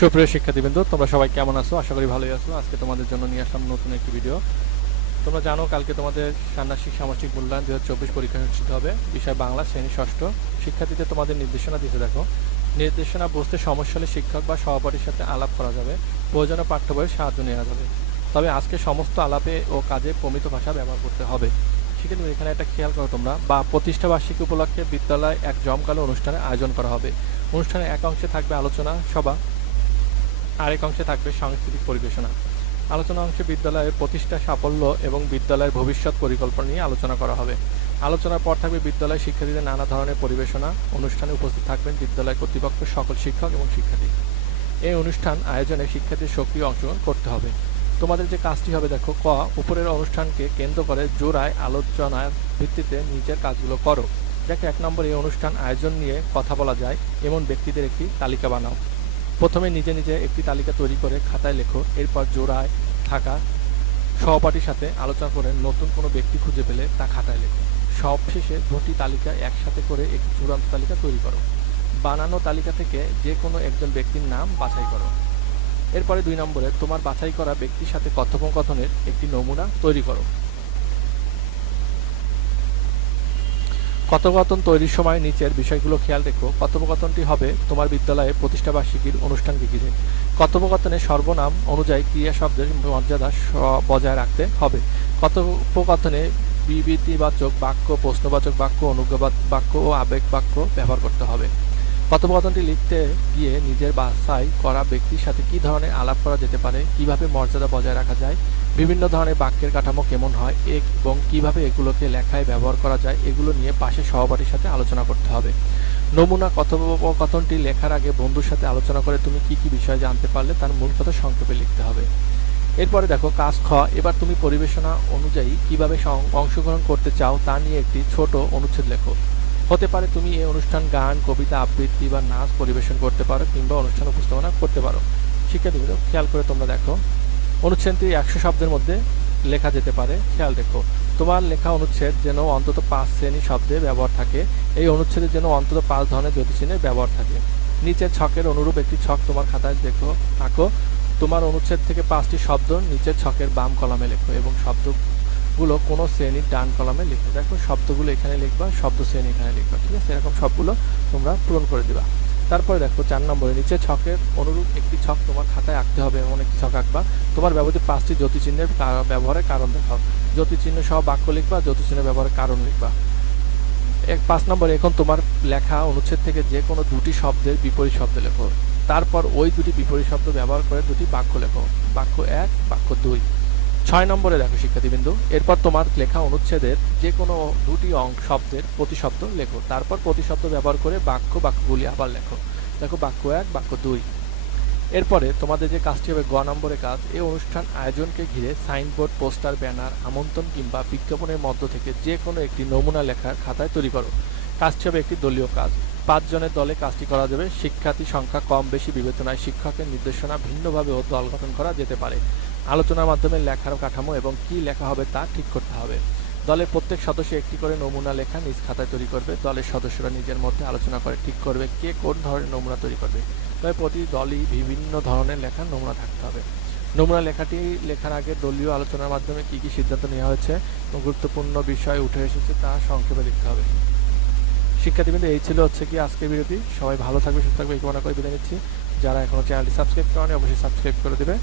সুপ্রিয় শিক্ষার্থীবৃন্দ, তোমরা সবাই কেমন আছো? আশা করি ভালোই আছো। আজকে তোমাদের জন্য নিয়ে আসলাম নতুন একটি ভিডিও তোমরা জানো, কালকে তোমাদের ষান্মাসিক সামাজিক মূল্যায়ন দু হাজার চব্বিশ পরীক্ষা অনুষ্ঠিত হবে। বিষয় বাংলা, শ্রেণি, ষষ্ঠ। শিক্ষার্থীদের তোমাদের নির্দেশনা দিতে দেখো। নির্দেশনা বুঝতে সমস্যা হলে শিক্ষক বা সহপাঠীর সাথে আলাপ করা যাবে। প্রয়োজনে পাঠ্য বইয়ের সাহায্য নেওয়া যাবে। তবে আজকে সমস্ত আলাপে ও কাজে প্রমিত ভাষা ব্যবহার করতে হবে। শিক্ষার্থী এখানে একটা খেয়াল করো তোমরা। বা প্রতিষ্ঠা বার্ষিকী উপলক্ষে বিদ্যালয়ে এক জমকালো অনুষ্ঠানের আয়োজন করা হবে। অনুষ্ঠানের এক অংশে থাকবে আলোচনা সভা। আরেক অংশে থাকবে সাংস্কৃতিক পরিবেশনা। আলোচনা অংশে বিদ্যালয়ের প্রতিষ্ঠা সাফল্য এবং বিদ্যালয়ের ভবিষ্যৎ পরিকল্পনা নিয়ে আলোচনা করা হবে। আলোচনার পর থাকবে বিদ্যালয় শিক্ষার্থীদের নানা ধরনের পরিবেশনা। অনুষ্ঠানে উপস্থিত থাকবেন বিদ্যালয় কর্তৃপক্ষ, সকল শিক্ষক এবং শিক্ষার্থী। এই অনুষ্ঠান আয়োজনে শিক্ষার্থীর সক্রিয় অংশগ্রহণ করতে হবে। তোমাদের যে কাজটি হবে, দেখো, ক, উপরের অনুষ্ঠানকে কেন্দ্র করে জোড়ায় আলোচনার ভিত্তিতে নিজের কাজগুলো করো। দেখো, এক নম্বর এই অনুষ্ঠান আয়োজন নিয়ে কথা বলা যায়। এমন ব্যক্তিদের একটি তালিকা বানাও। প্রথমে নিজে নিজে একটি তালিকা তৈরি করে খাতায় লেখো, এরপর জোড়ায় থাকা সহপাঠীর সাথে আলোচনা করে নতুন কোনো ব্যক্তি খুঁজে পেলে তা খাতায় লেখো। সবশেষে দুটি তালিকা একসাথে করে একটি চূড়ান্ত তালিকা তৈরি করো। বানানো তালিকা থেকে যে কোনো একজন ব্যক্তির নাম বাছাই করো। এরপরে দুই নম্বরে তোমার বাছাই করা ব্যক্তির সাথে কথোপকথনের একটি নমুনা তৈরি করো। কথোপকথন তৈরির সময় নিচের বিষয়গুলো খেয়াল রেখো। কথোপকথনটি হবে তোমার বিদ্যালয়ে প্রতিষ্ঠাবার্ষিকীর অনুষ্ঠানকে ঘিরে কথোপকথনে সর্বনাম অনুযায়ী ক্রিয়া শব্দের মর্যাদা বজায় রাখতে হবে। কথোপকথনে বিবৃতিবাচক বাক্য, প্রশ্নবাচক বাক্য অনুজ্ঞাবাদ বাক্য ও আবেগ বাক্য ব্যবহার করতে হবে। কথোপকথনটি লিখতে গিয়ে নিজের বাছাই করা ব্যক্তির সাথে কী ধরনের আলাপ করা যেতে পারে, কীভাবে মর্যাদা বজায় রাখা যায়, বিভিন্ন ধরনের বাক্যের কাঠামো কেমন হয় এবং কীভাবে এগুলোকে লেখায় ব্যবহার করা যায়, এগুলো নিয়ে পাশে সহপাঠীর সাথে আলোচনা করতে হবে। নমুনা কথোপকথনটি লেখার আগে বন্ধুর সাথে আলোচনা করে তুমি কি কি বিষয় জানতে পারলে তার মূল কথা সংক্ষেপে লিখতে হবে। এরপরে দেখো, কাজ খ, এবার তুমি পরিবেশনা অনুযায়ী কীভাবে অংশগ্রহণ করতে চাও তা নিয়ে একটি ছোট অনুচ্ছেদ লেখো। হতে পারে তুমি এই অনুষ্ঠান, গান, কবিতা, আবৃত্তি বা নাচ পরিবেশন করতে পারো কিংবা অনুষ্ঠান উপস্থাপনা করতে পারো। শিক্ষার্থীবৃন্দ, খেয়াল করে তোমরা দেখো। অনুচ্ছেদটি একশো শব্দের মধ্যে লেখা যেতে পারে। খেয়াল রেখো। তোমার লেখা অনুচ্ছেদ যেন অন্তত পাঁচ শ্রেণি শব্দে ব্যবহার থাকে। এই অনুচ্ছেদের যেন অন্তত পাঁচ ধরনের জ্যোতিচিহ্নের ব্যবহার থাকে। নিচের ছকের অনুরূপ একটি ছক তোমার খাতায় দেখো আঁকো তোমার অনুচ্ছেদ থেকে পাঁচটি শব্দ নিচের ছকের বাম কলামে লেখো এবং শব্দগুলো কোনো শ্রেণির ডান কলামে লিখো দেখো শব্দগুলো এখানে লিখবা, শব্দ শ্রেণি এখানে লিখবা, ঠিক আছে? এরকম সবগুলো তোমরা পূরণ করে দিবা। তারপরে দেখো, চার নম্বরে, নিচে ছকের অনুরূপ একটি ছক তোমার খাতায় আঁকতে হবে, এমন একটি ছক আঁকবা। তোমার ব্যবহৃত পাঁচটি জ্যোতিচিহ্নের ব্যবহারের কারণ দেখাও। জ্যোতিচিহ্ন সহ বাক্য লিখবা জ্যোতিচিহ্ন ব্যবহারের কারণ লিখবা। এক পাঁচ নম্বরে, এখন তোমার লেখা অনুচ্ছেদ থেকে যে কোনো দুটি শব্দের বিপরীত শব্দ লেখো। তারপর ওই দুটি বিপরীত শব্দ ব্যবহার করে দুটি বাক্য লেখো। বাক্য এক, বাক্য দুই। ছয় নম্বরে দেখো, শিক্ষার্থীবিন্দু, এরপর তোমার লেখা অনুচ্ছেদের যে কোনো দুটি অংশ শব্দের প্রতিশব্দ লেখো। তারপর প্রতিশব্দ ব্যবহার করে বাক্য বাক্যগুলি আবার লেখো। দেখো, বাক্য এক, বাক্য দুই। এরপরে তোমাদের যে কাজটি হবে, গ নম্বরের কাজ এই অনুষ্ঠান আয়োজনকে ঘিরে সাইনবোর্ড, পোস্টার, ব্যানার, আমন্ত্রণ কিংবা বিজ্ঞাপনের মধ্য থেকে যে কোনো একটি নমুনা লেখার খাতায় তৈরি করো। কাজটি হবে একটি দলীয় কাজ। পাঁচজনের দলে কাজটি করা যাবে। শিক্ষার্থী সংখ্যা কম বেশি বিবেচনায় শিক্ষকের নির্দেশনা ভিন্নভাবেও দল গঠন করা যেতে পারে। আলোচনার মাধ্যমে লেখার কাঠামো এবং কি লেখা হবে তা ঠিক করতে হবে। দলের প্রত্যেক সদস্য একটি করে নমুনা লেখা নিজ খাতায় তৈরি করবে। দলের সদস্যরা নিজের মধ্যে আলোচনা করে ঠিক করবে কে কোন ধরনের নমুনা তৈরি করবে। তবে প্রতি দলই বিভিন্ন ধরনের লেখার নমুনা থাকতে হবে। নমুনা লেখাটি লেখার আগে দলীয় আলোচনার মাধ্যমে কি কি সিদ্ধান্ত নেওয়া হয়েছে এবং গুরুত্বপূর্ণ বিষয় উঠে এসেছে তা সংক্ষেপে লিখতে হবে। শিক্ষার্থীবৃন্দ, এই ছিল হচ্ছে কি আজকের বিরতি। সবাই ভালো থাকবে, সুস্থ থাকবে এই কামনা করে বিদায় নিচ্ছি। যারা এখনও চ্যানেলটি সাবস্ক্রাইব করেনি, অবশ্যই সাবস্ক্রাইব করে দেবে।